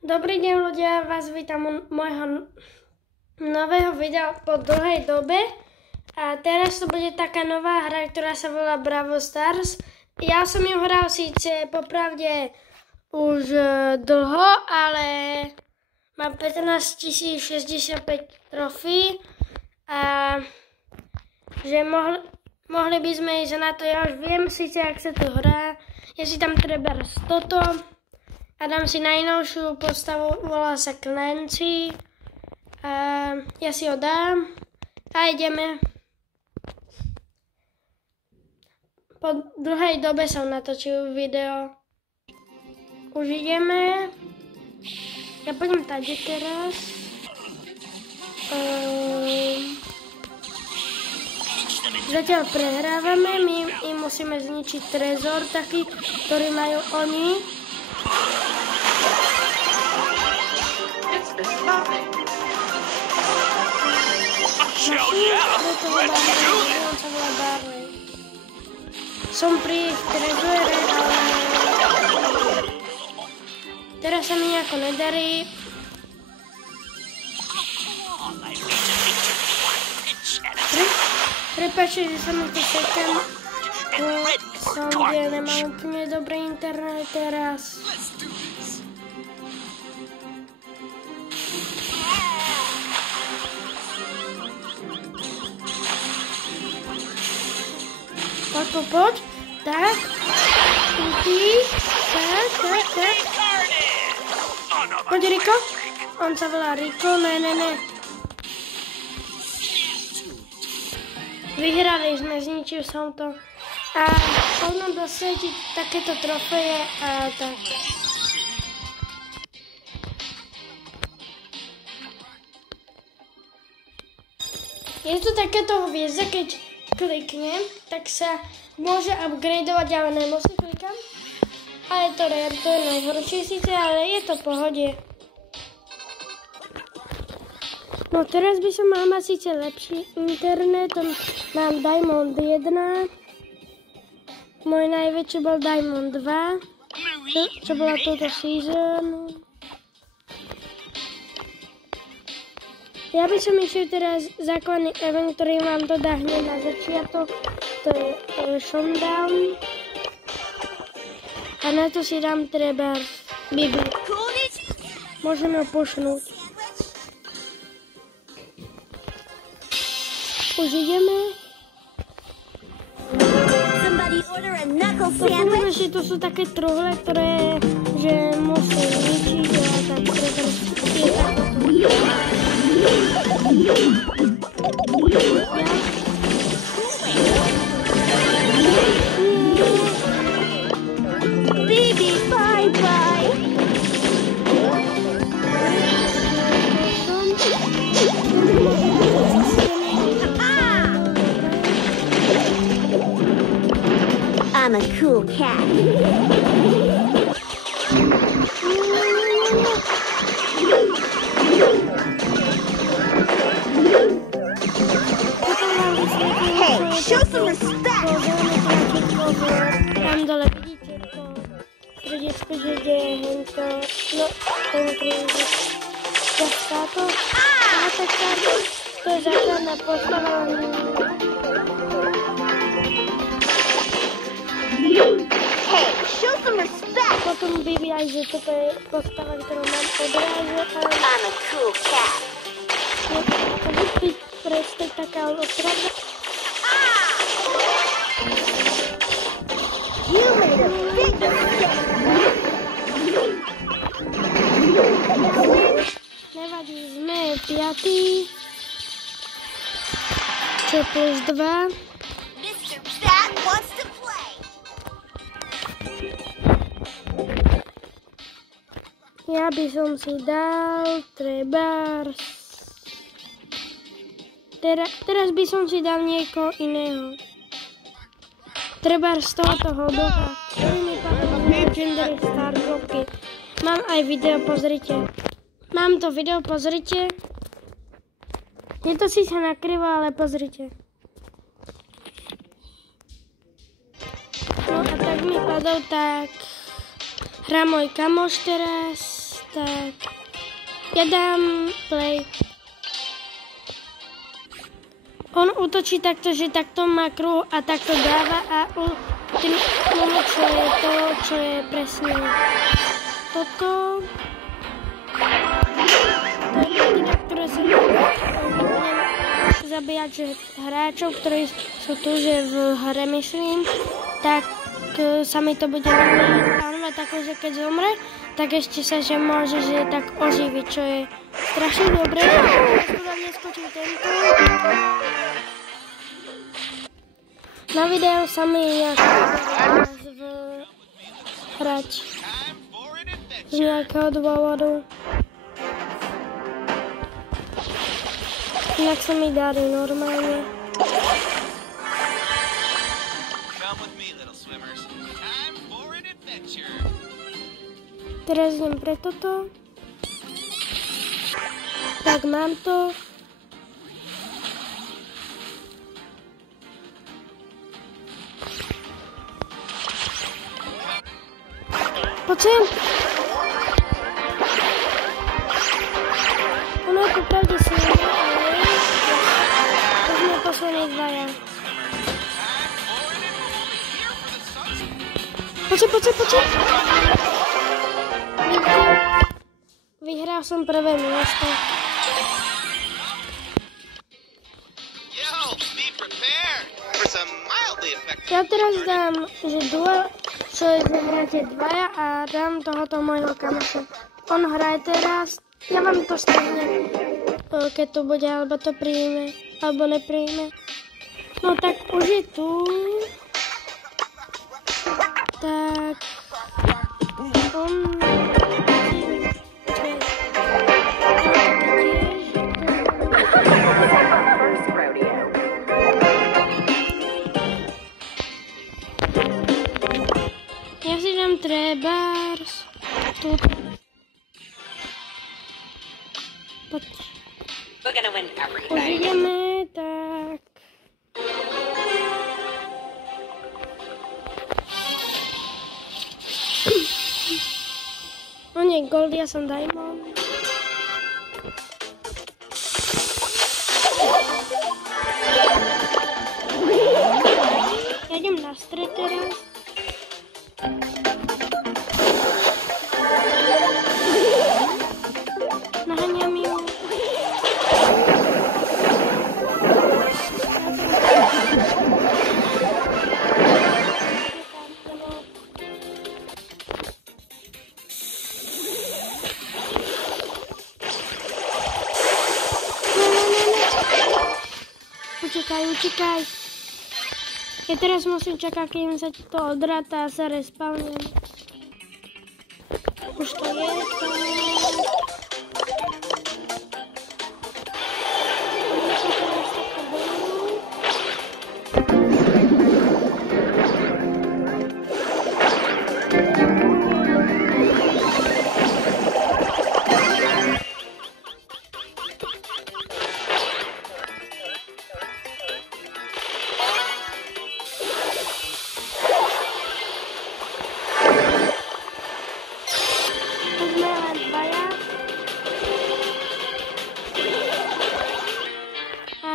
Dobrý deň ľudia, vás vítam u môjho nového videa po dlhej dobe. A teraz to bude taká nová hra, ktorá sa volá Brawl Stars. Ja som ju hral síce popravde už dlho, ale mám 15 065 trofí a že mohli by sme ísť na to. Ja už viem síce, ak sa to hrá. Ja si tam treba toto a dám si najnovšiu postavu, volá sa Clancy. A ja si ho dám a ideme. Po dlhej dobe som natočil video. Už ideme. Ja poďme tady teraz. Zatiaľ prehrávame, my im musíme zničiť trezor taký, ktorý majú oni. Som pri trezore, ale teraz sa mi nejako nedarí. Prepáčte, že sa mi to sekám. Som kde nemám úplne dobrý internet teraz. Poď. Tak. Tak. Poď, Rico. On sa volá Rico. Ne. Vyhrali sme, zničil som to. A poďme dosvetiť takéto trofeje a tak. Je tu takéto hviezda, keď kliknem, tak sa môže upgradeovať, ale nemusím klikam. A je to rare, to je najhoršie síce, ale je to v pohode. No teraz by som mal mať síce lepší internet, mám Diamond 1. Môj najväčší bol Diamond 2, čo bola túto season. Ja by som išiel teraz základný event, ktorý vám to dá hneď na začiatok. To je Showdown. A na to si dám treba Bibi. Môžeme ho pošnúť. Už ideme. To sú také truhle, ktoré že musím zničiť a tak treba je takto. Baby, bye. I'm a cool cat. Show some respect! Tam dole vidíte to srdiečko, že je hento, no, ten krížek. Táto, to je základná postava. Hey, show some respect! Potom Bibi aj, že toto je postava, ktorú mám odráže. I'm a cool cat. To by byť presne taká opravda. You made a big mistake. Nevadí, sme 5. Čo plus 2. Mr. Bat wants to play. Ja by som si dal trebárs. Teraz by som si dal niekoho iného. Trebárs z tohoto hodoka. Legendary Star Dropky. Mám aj video, pozrite. Mám to video, pozrite. Je to síce nakrivo, ale pozrite. No a tak mi padol tak. Hrá môj kamoš teraz. Tak. Ja dám play. On útočí takto, že takto má kruh a takto dáva a tým čo je to, čo je presne toto. To je jediná, ktoré sa budem zabíjať že hráčov, ktorí sú tu, že v hre myslím, tak sa mi to bude nabíjať. A ono tako, že keď zomre, tak ešte sa že môže že tak oživiť, čo je strašne dobré. Teraz neskočím tento. Na videu sa mi nejak hrať z nejakého dôvodu. Inak sa mi darí normálne. Teraz idem pre toto. Tak mám to. Poď sem. Ono je to pravde silné, ale to sme poslední dvaja. Poď sem. Vyhral som prvé miesto. Ja teraz dám, že duel, čo je, že hráte dvaja a dám tohoto môjho kamoša. On hraje teraz, ja vám to stane, keď to bude, alebo to príjme, alebo nepríjme. No tak už je tu. Tak on... Ja si dám trebárs tu. Poď. Už ideme, tak... No nie, gold, ja som diamond. Ja idem na stred teraz. Naháňam ju. Utekaj. Ja teraz musím čakať, kým sa to odráta a sa respawnem. Už to je tam.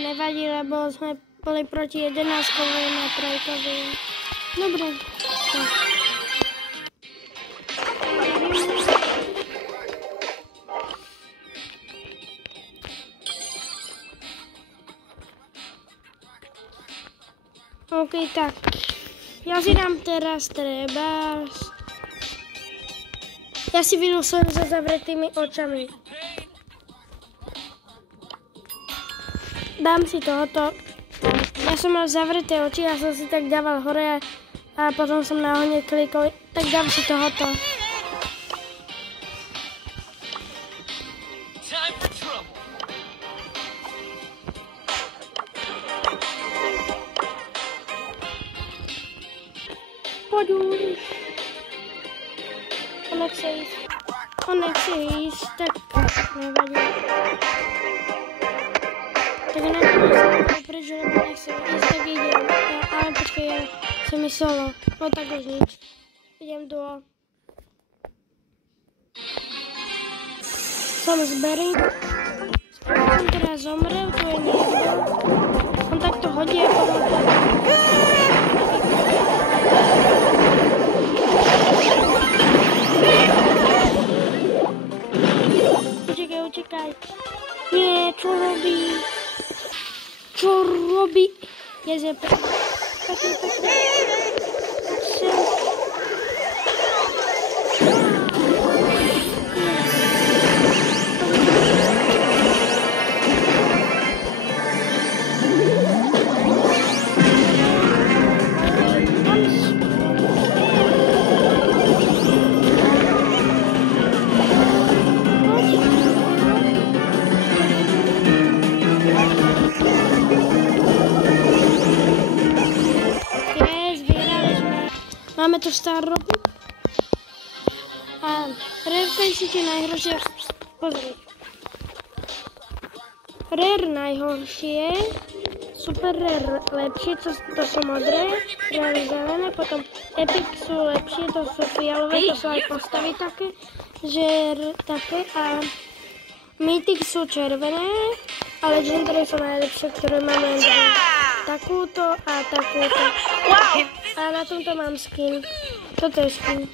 Nevadí, lebo sme boli proti 11-kovým a 3-kovým. Dobre. OK, tak. Ja si dám teraz trebárs. Ja si vylusujem so zavretými očami. Dám si tohoto. Ja som mal zavreté oči a som si tak dával hore a potom som náhodne klikol. Tak dám si tohoto. Poď už. On nechce ísť, tak nevadí. Tak nekúšam prečo, lebo nechcem ísť, tak idem. Ale počkaj, ja som mi solo. No tak už nič. Idem duo. som zberý. On teraz zomrel, tu je niekto. On takto hodí a potom... Utekaj. Nie, čo robí? Čo robí? Ježe, pekne. Máme tu star robu. A rare si tie najhoršie. Pozri. Rare najhoršie. Super rare lepšie, to sú modré. Rare zelené. Potom epic sú lepšie, to sú fialové. To sú aj postavy také. Že také. A mythic sú červené. A legendary sú najlepšie, ktoré máme takúto a takúto. A na tomto mám skin. Toto je skin.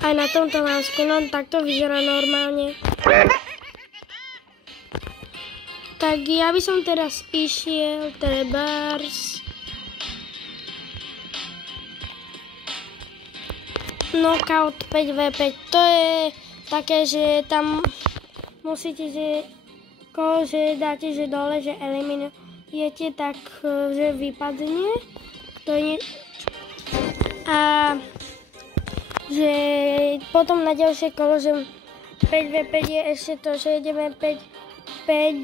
Aj na tomto mám skin, on takto vyzerá normálne. Tak ja by som teraz išiel, trebárs. Knockout 5v5. To je také, že tam musíte, že koho že dáte, že dole, že eliminujete, tak že vypadne. To je... A že potom na ďalšie kolo, že 5v5 je ešte to, že ideme 5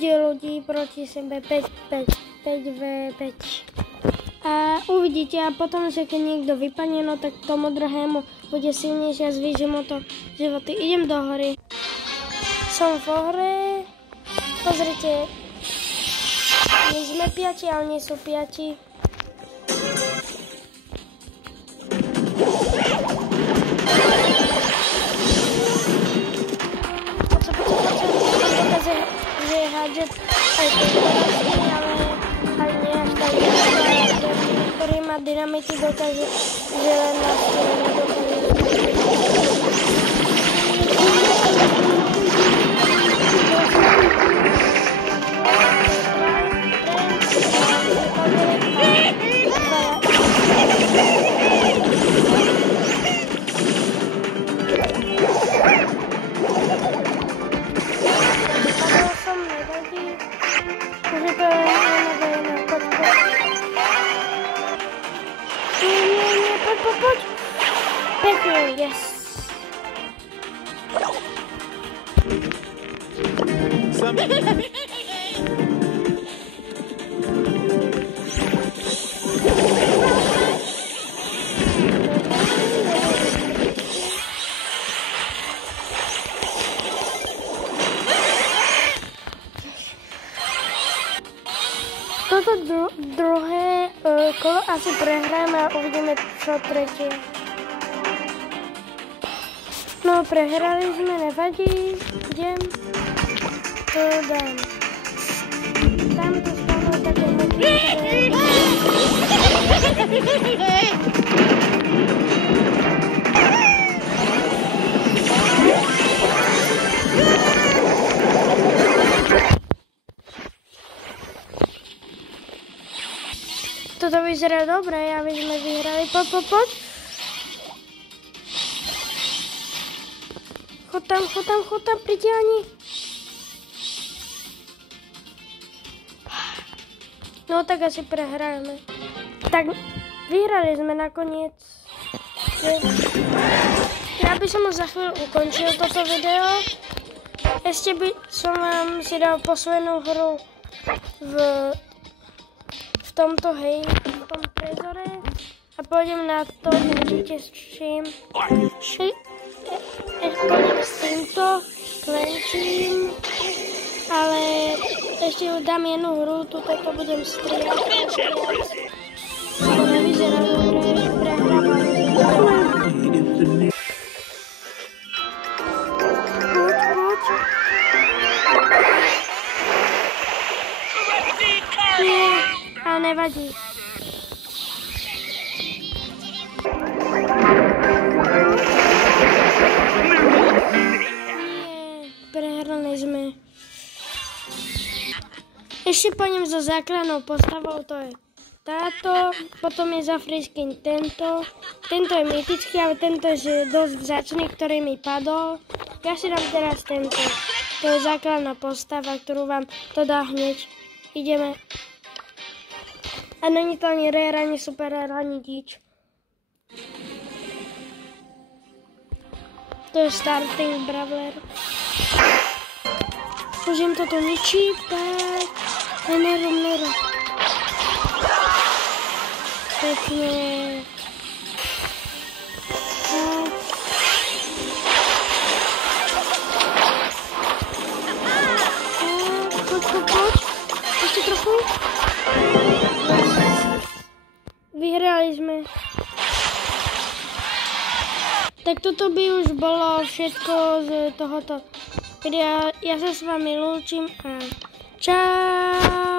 ľudí proti sebe, 5v5. A uvidíte, a potom, že keď niekto vypadne, no tak tomu druhému bude silnejšie a zvýši mu to životy. Idem do hory. Som v hore. Pozrite. My sme 5, ale nie sú 5. Že hádžet aj to, ale aj nie až tak, ktorý má dynamity, dokáže, že len na stýle nedokáže. Poď. Pekne, yes. Toto druhé kolo asi prehráme a uvidíme, čo tretie. No, prehrali sme, nevadí. Idem. To dám. Tam to spolu také moci. Toto vyzerá dobre, aby sme vyhrali. Poď. Chod tam, pritiahni. No tak asi prehráme. Tak vyhrali sme nakoniec. Ja by som za chvíľu ukončil toto video. Ešte by som vám si dal poslednú hru v tomto, hej, v tom trezore a pôjdem na to, určite s čím. Pôjdem s týmto klenčím, ale ešte dám jednu hru, tuto to budem strieľať. To nevyzerá dobre, prehrávam. Poď. nevadí. Nie, prehrali sme. Ešte pôjdem so základnou postavou, to je táto, potom je za free skin tento je mytický, ale tento je dosť vzácny, ktorý mi padol. Ja si dám teraz tento, to je základná postava, ktorú vám to dá hneď. Ideme. A není to ani rare, ani super rare, ani nič. To je starting brawler. Už im toto ničí, tak neru. Pekne. Poď. Ešte trochu. Vyhrali sme. Tak toto by už bolo všetko z tohoto videa. Ja sa s vami lúčim a čau.